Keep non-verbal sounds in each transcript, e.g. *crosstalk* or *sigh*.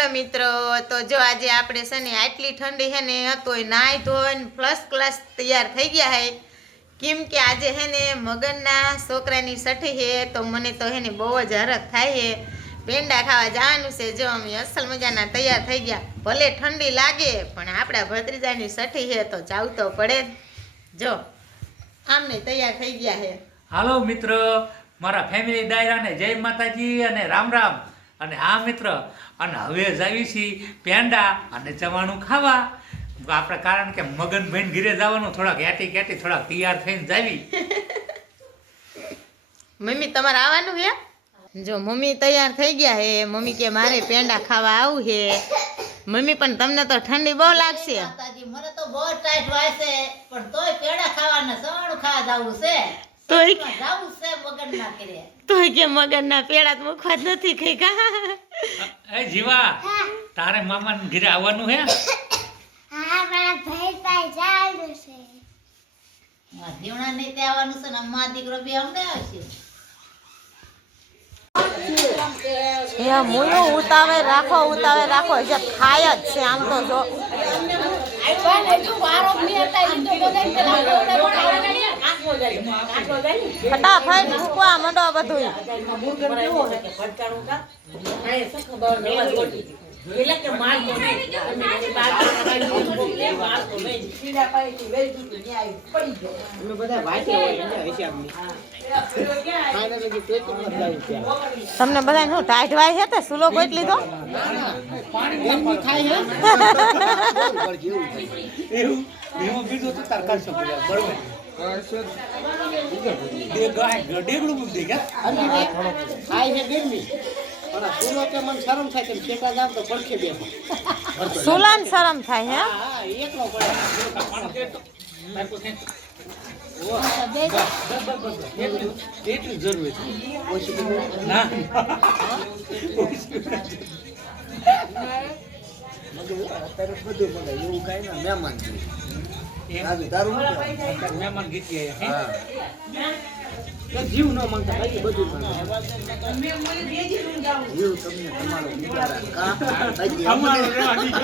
હાલો મિત્રો, તો જો આજે આપણે છે ને આટલી ઠંડી છે ને, તોય નાહી ધોઈને ફર્સ્ટ ક્લાસ તૈયાર થઈ ગયા હે કેમ કે આજે હે ને મગનના છોકરાની સઠી હે તો મને તો હે ને બહુ જ હરખ થાય છે. પેંડા ખાવા જવાનું છે, જો અમે અસલ મજાના તૈયાર થઈ ગયા. ભલે ઠંડી લાગે, પણ આપણા ભત્રીજાની સઠી હે તો જાવું તો પડે જ. આમને તૈયાર થઈ ગયા છે. હાલો મિત્રો, મારા ફેમિલી ડાયરાને જય માતાજી અને રામ રામ. અને હા મિત્ર અને હવે જાવી છીએ પેંડા અને ચવાણું ખાવા. આપણે કારણ કે મગનભાઈ ઘીરે જવાનું થોડાક એટી કેટી થોડાક તૈયાર થઈને જાવી મમ્મી તમારે આવવાનું હે? જો મમ્મી તૈયાર થઈ ગયા હે. મમ્મી કે મારે પેંડા ખાવા આવું હે. મમ્મી પણ તમને તો ઠંડી બહુ લાગશે. મને તો બહુ ટાઈટ વાય છે પણ તોય પેંડા ખાવાના સવાણું ખાવા જવું છે. તોય છે ના કે મગનના પેડા તો મુખવા જ નથી ખાઈ કા એ જીવા તારે મામાને ઘીરે આવવાનું હે? દીવણા નહીં તે આવવાનું છે ને અમ્મા દીકરો બી અમને આવશે. એ મુયો ઉતાવે રાખો ઉતાવે રાખો. જે ખાય જ છે આમ તો જો. ફટાફટ મૂકવા મંડો બધું તમને બધા શું ટાઈટ વાય છે તે? સુલો કોઈ લીધો? *laughs* એવું એવું. બીજું તો તાર કરશો બરોબર. બે હે ડેગડું મૂકી દે સુલાન શરમ થાય એટલું એવું કઈ ના મહેમાન જોઈએ જીવ ન માંગતા બાકી બધું અમારો રહેવાની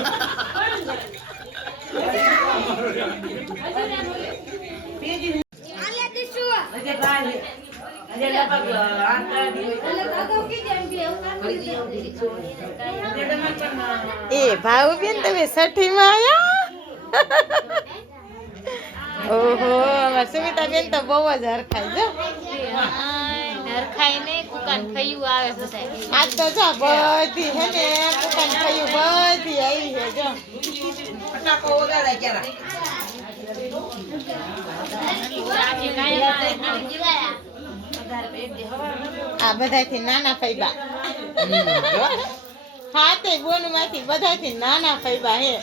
એ ભાવ બેન તમે સઠી માં આયા? ઓહો અમાર સુમિતા બેન તો બહુ જ હરખાય જો. હરખાય ને કુકાન થયું આવે બધા આજ તો જો બધી હે ને દુકાન થયું બધી આવી છે જો. આ બધાથી નાના ફૈબા. હા તે માંથી બધાથી નાના ફૈબા હે.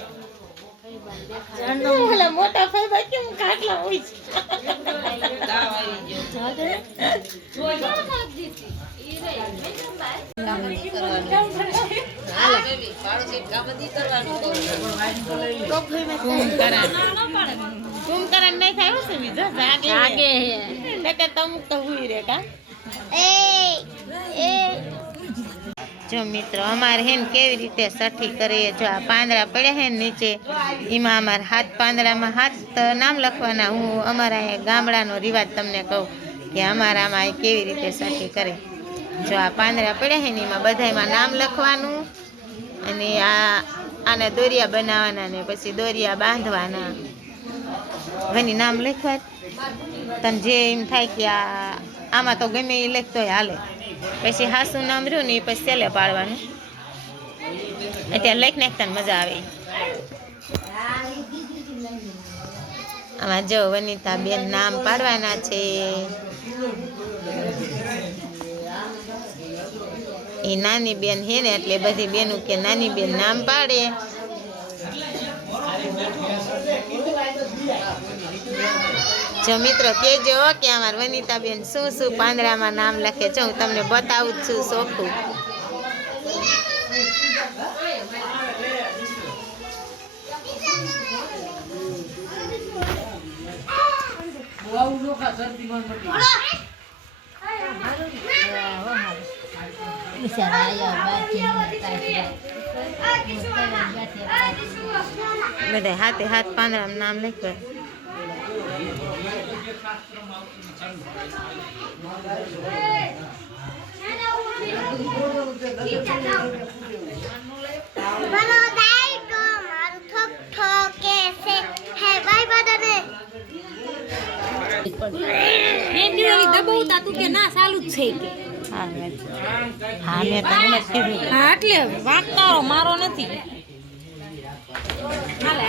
ઓલા મોટા ફૈબા કેમ કાટલા હોય છે? જાગે તો અમુક તો હુઈ રે કા જો મિત્રો, અમારે હે ને કેવી રીતે સઠી કરીએ? જો આ પાંદડા પડ્યા હે નીચે, એમાં અમારે હાથ પાંદડામાં હાથ નામ લખવાના. હું અમારા ગામડાનો રિવાજ તમને કહું કે અમારામાં એ કેવી રીતે સઠી કરે. જો આ પાંદડા પડ્યા હે ને એમાં બધાયમાં નામ લખવાનું અને આ આના દોરિયા બનાવવાના ને પછી દોરિયા બાંધવાના. વની નામ લખવા તને જે એમ થાય કે આ આમાં તો ગમે એ લખતોય હાલે. પછી હાસું નામ રહ્યું ને એ પછી સેલે પાડવાનું. અત્યારે લઈ નાખતા મજા આવે. આમાં જો વનિતા બેન નામ પાડવાના છે. એ નાની બેન હે ને એટલે બધી બેનું કે નાની બેન નામ પાડે. જો મિત્રો કેજો કે અમાર વનિતાબેન શું શું પાંદડામાં નામ લખે છે હું તમને બતાવું છું સોખું. બધા હાથે હાથ પાંદડામાં નામ લખ્યું મને દાઈ તો મારું ઠોક ઠોકે છે હે બાય બદને મેં કીધું તું કે ના ચાલુ જ છે કે હા મેં તમને કીધું હા એટલે વાંકતારો મારો નથી. હાલે.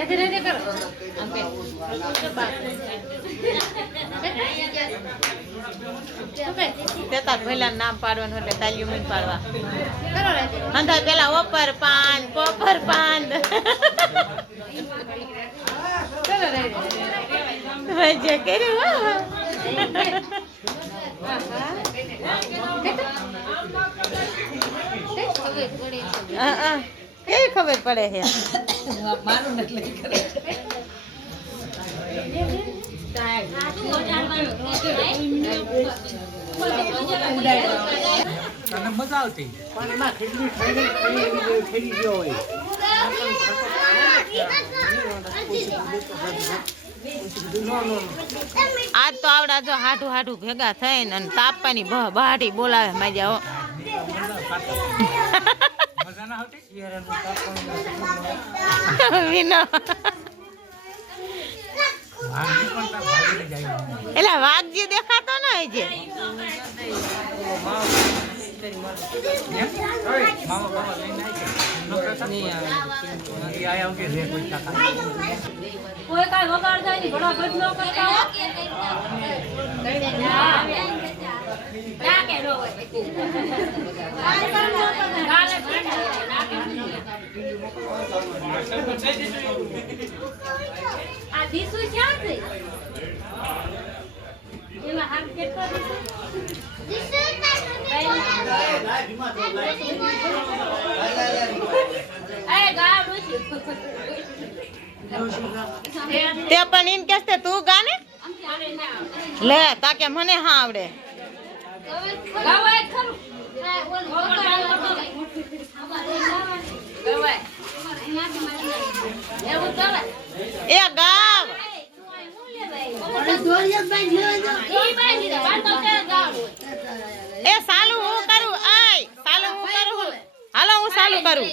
ધીરે ધીરે કરો તેતા પહેલા નામ પાડવાનું એટલે તાલીઓ મીન પાડવા. અંધા પેલા ઓપર પાન પોપર પાન વજે કર્યું હો. હા, હા. કેવી ખબર પડે છે તને મજા આવતી આજ તો આવડા જો હાઠું હાઠું ભેગા થઈને અને તાપવાની બહાટી બોલાવે મજા હો એટલે વાઘજી દેખાતો ને છે મામા કોઈ કાંઈ વગાડ થાય નહીં ઘણા કે આ દીસુ ક્યાં છે? તે પણ એમ કે તું ગાને? લે તાકે મને હા આવડે. એ ગાવ ઈ બાઈ લીધા વાત તો ત્યારે ગાડું એ સાલું હું કરું? આય, સાલું હું કરું? હાલો, હું સાલું કરું?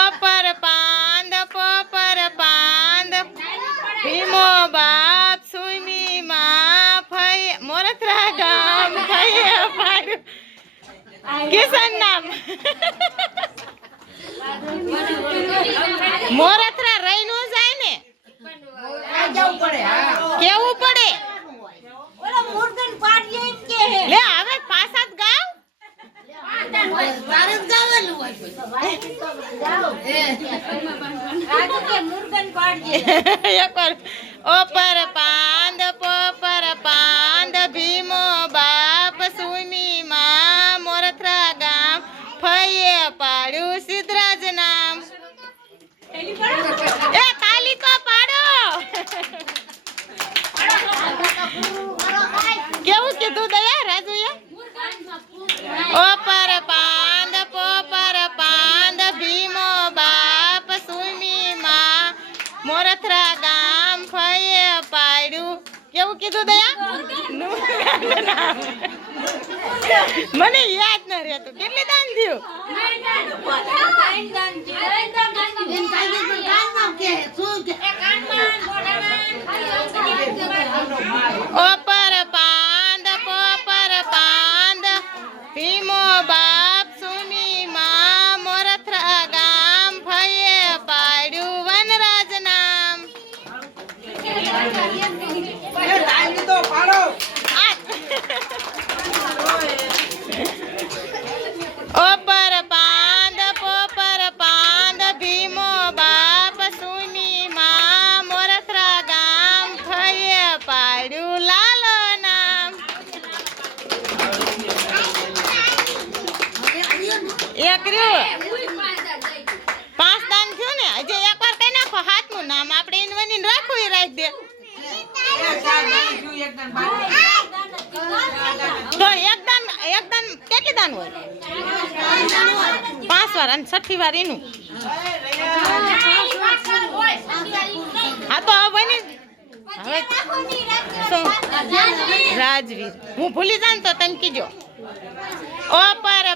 ઓપર પાંદ, પોપર પાંદ. ભીમો બાપ સુઈમી માં મોરથરા ગામ ફઈ પાડું કિશન નામ. ને કેવું પડે લે હવે જ ગાવ. *laughs* એકવાર ઓપર પાંદ મને યાદ ન રહેતો કેટલી દાન થયું? ઓપર પાંદ પોપર પાંદ ભીમો બાપ. તો એક દાન એક દાન કેટલી દાન હોય? પાંચ વાર અને છઠ્ઠી વાર એનું. હા તો હવે બની. રાજવીર. હું ભૂલી જાઉં તો તને કીજો. ઓ પાંદ